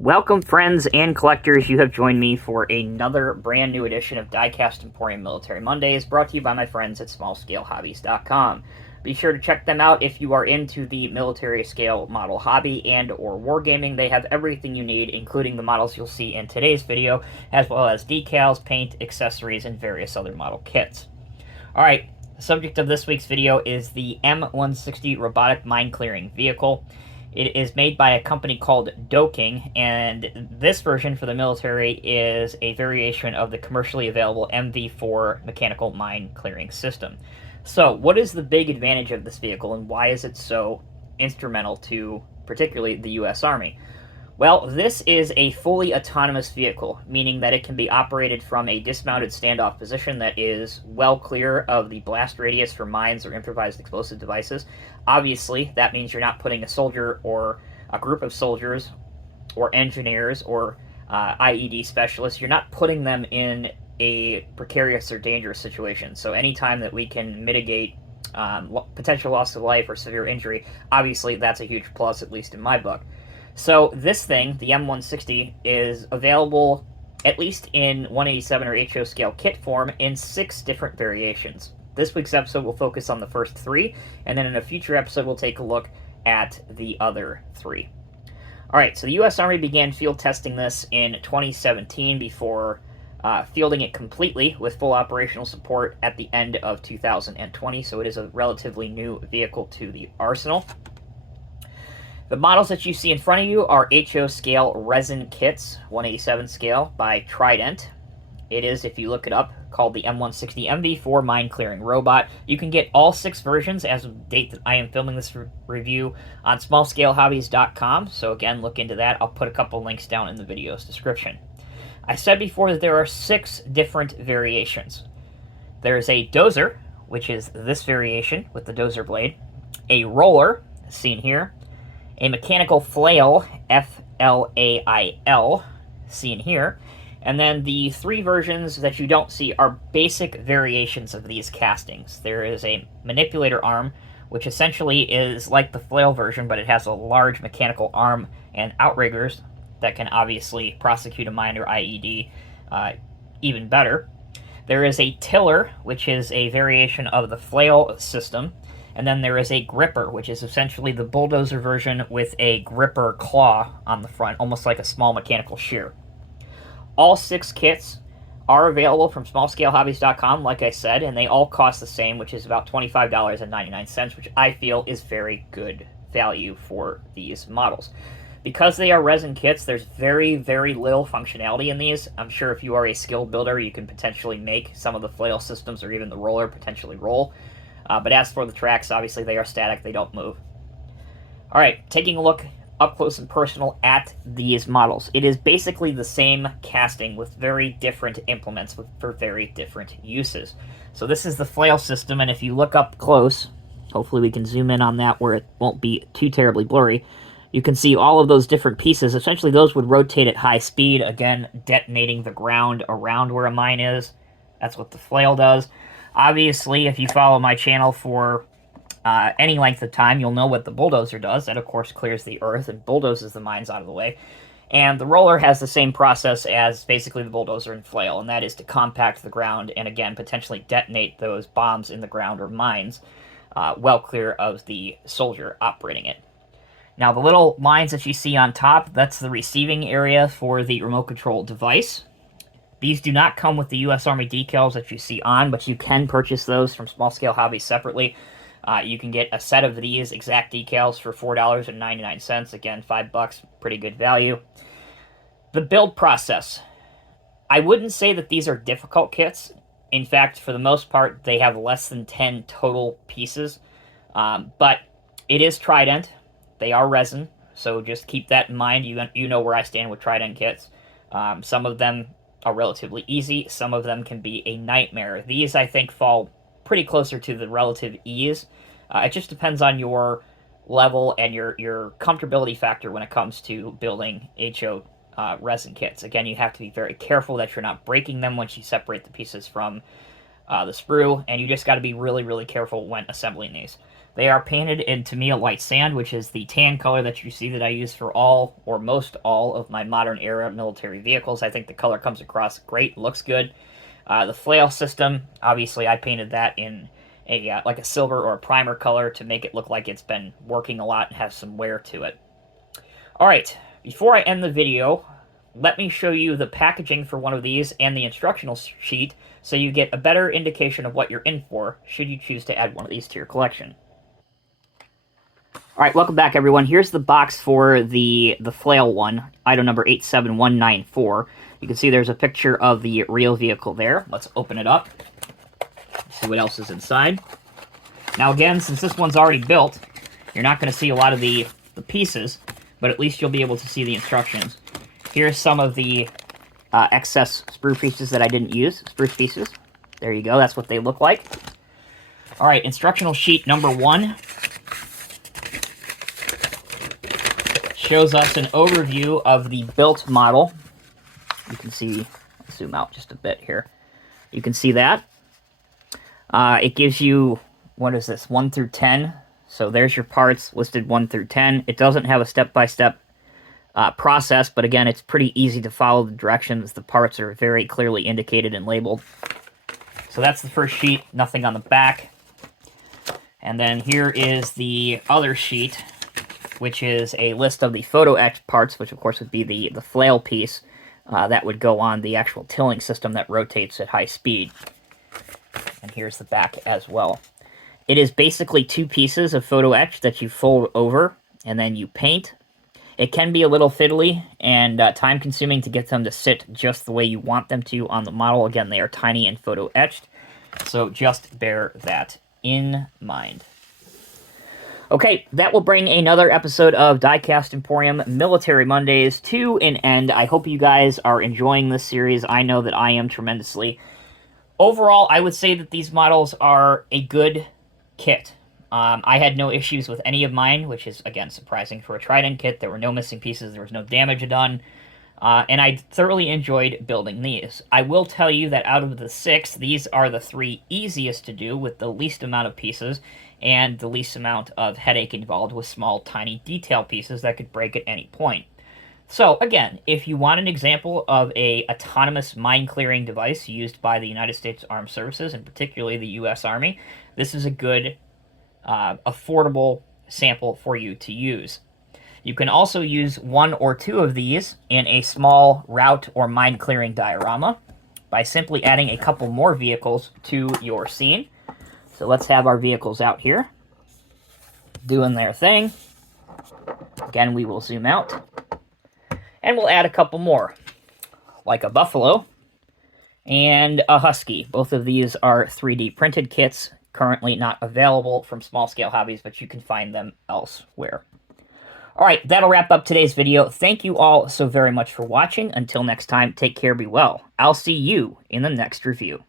Welcome, friends and collectors. You have joined me for another brand new edition of Diecast Emporium Military Mondays, brought to you by my friends at SmallScaleHobbies.com. Be sure to check them out if you are into the military scale model hobby and or wargaming. They have everything you need, including the models you'll see in today's video, as well as decals, paint, accessories, and various other model kits. Alright, the subject of this week's video is the M160 Robotic Mine Clearing Vehicle. It is made by a company called dok-ing, and this version for the military is a variation of the commercially available MV-4 mechanical mine clearing system. So, what is the big advantage of this vehicle, and why is it so instrumental to particularly the U.S. Army? Well, this is a fully autonomous vehicle, meaning that it can be operated from a dismounted standoff position that is well clear of the blast radius for mines or improvised explosive devices. Obviously, that means you're not putting a soldier or a group of soldiers or engineers or IED specialists, you're not putting them in a precarious or dangerous situation. So anytime that we can mitigate potential loss of life or severe injury, obviously that's a huge plus, at least in my book. So this thing, the M160, is available at least in 187 or HO scale kit form in 6 different variations. This week's episode will focus on the first 3, and then in a future episode we'll take a look at the other 3. Alright, so the U.S. Army began field testing this in 2017 before fielding it completely with full operational support at the end of 2020, so it is a relatively new vehicle to the arsenal. The models that you see in front of you are HO Scale Resin kits, 187 scale, by Trident. It is, if you look it up, called the M160 MV-4 Mine Clearing Robot. You can get all 6 versions as of the date that I am filming this review on SmallScaleHobbies.com, so again, look into that. I'll put a couple links down in the video's description. I said before that there are 6 different variations. There's a dozer, which is this variation with the dozer blade, a roller, seen here, a mechanical flail, F-L-A-I-L, seen here, and then the 3 versions that you don't see are basic variations of these castings. There is a manipulator arm, which essentially is like the flail version, but it has a large mechanical arm and outriggers that can obviously prosecute a mine or IED even better. There is a tiller, which is a variation of the flail system, and then there is a gripper, which is essentially the bulldozer version with a gripper claw on the front, almost like a small mechanical shear. All 6 kits are available from SmallScaleHobbies.com, like I said, and they all cost the same, which is about $25.99, which I feel is very good value for these models. Because they are resin kits, there's very, very little functionality in these. I'm sure if you are a skilled builder, you can potentially make some of the flail systems or even the roller potentially roll. But as for the tracks, obviously they are static, they don't move. Alright, taking a look up close and personal at these models. It is basically the same casting with very different implements for very different uses. So this is the flail system, and if you look up close, hopefully we can zoom in on that where it won't be too terribly blurry, you can see all of those different pieces. Essentially those would rotate at high speed, again detonating the ground around where a mine is. That's what the flail does. Obviously, if you follow my channel for any length of time, you'll know what the bulldozer does. That, of course, clears the earth and bulldozes the mines out of the way. And the roller has the same process as basically the bulldozer and flail, and that is to compact the ground and, again, potentially detonate those bombs in the ground or mines well clear of the soldier operating it. Now, the little lines that you see on top, that's the receiving area for the remote control device. These do not come with the U.S. Army decals that you see on, but you can purchase those from Small Scale Hobbies separately. You can get a set of these exact decals for $4.99. Again, $5, pretty good value. The build process. I wouldn't say that these are difficult kits. In fact, for the most part, they have less than 10 total pieces. But it is Trident. They are resin, so just keep that in mind. You know where I stand with Trident kits. Some of them are relatively easy. Some of them can be a nightmare. These, I think, fall pretty closer to the relative ease. It just depends on your level and your comfortability factor when it comes to building HO resin kits. Again, you have to be very careful that you're not breaking them once you separate the pieces from the sprue, and you just got to be really, really careful when assembling these. They are painted in Tamiya Light Sand, which is the tan color that you see that I use for all, or most all, of my modern era military vehicles. I think the color comes across great, looks good. The flail system, obviously I painted that in a like a silver or a primer color to make it look like it's been working a lot and has some wear to it. Alright, before I end the video, let me show you the packaging for one of these and the instructional sheet so you get a better indication of what you're in for should you choose to add one of these to your collection. Alright, welcome back everyone. Here's the box for the flail one, item number 87194. You can see there's a picture of the real vehicle there. Let's open it up. See what else is inside. Now again, since this one's already built, you're not going to see a lot of the pieces, but at least you'll be able to see the instructions. Here's some of the excess sprue pieces that I didn't use. Spruce pieces. There you go. That's what they look like. Alright, instructional sheet number 1 shows us an overview of the built model. You can see, let's zoom out just a bit here. You can see that. It gives you, what is this, 1 through 10. So there's your parts listed 1 through 10. It doesn't have a step-by-step process, but again, it's pretty easy to follow the directions. The parts are very clearly indicated and labeled. So that's the first sheet, nothing on the back. And then here is the other sheet, which is a list of the photo etched parts, which of course would be the flail piece that would go on the actual tilling system that rotates at high speed. And here's the back as well. It is basically 2 pieces of photo etch that you fold over and then you paint. It can be a little fiddly and time consuming to get them to sit just the way you want them to on the model. Again, they are tiny and photo etched, so just bear that in mind. Okay, that will bring another episode of Diecast Emporium Military Mondays to an end. I hope you guys are enjoying this series. I know that I am tremendously. Overall, I would say that these models are a good kit. I had no issues with any of mine, which is, again, surprising for a Trident kit. There were no missing pieces, there was no damage done, and I thoroughly enjoyed building these. I will tell you that out of the 6, these are the 3 easiest to do with the least amount of pieces, and the least amount of headache involved with small, tiny detail pieces that could break at any point. So, again, if you want an example of a autonomous mine-clearing device used by the United States Armed Services, and particularly the U.S. Army, this is a good, affordable sample for you to use. You can also use 1 or 2 of these in a small route or mine-clearing diorama by simply adding a couple more vehicles to your scene. So let's have our vehicles out here, doing their thing. Again, we will zoom out. And we'll add a couple more, like a buffalo and a husky. Both of these are 3D printed kits, currently not available from SmallScaleHobbies, but you can find them elsewhere. Alright, that'll wrap up today's video. Thank you all so very much for watching. Until next time, take care, be well. I'll see you in the next review.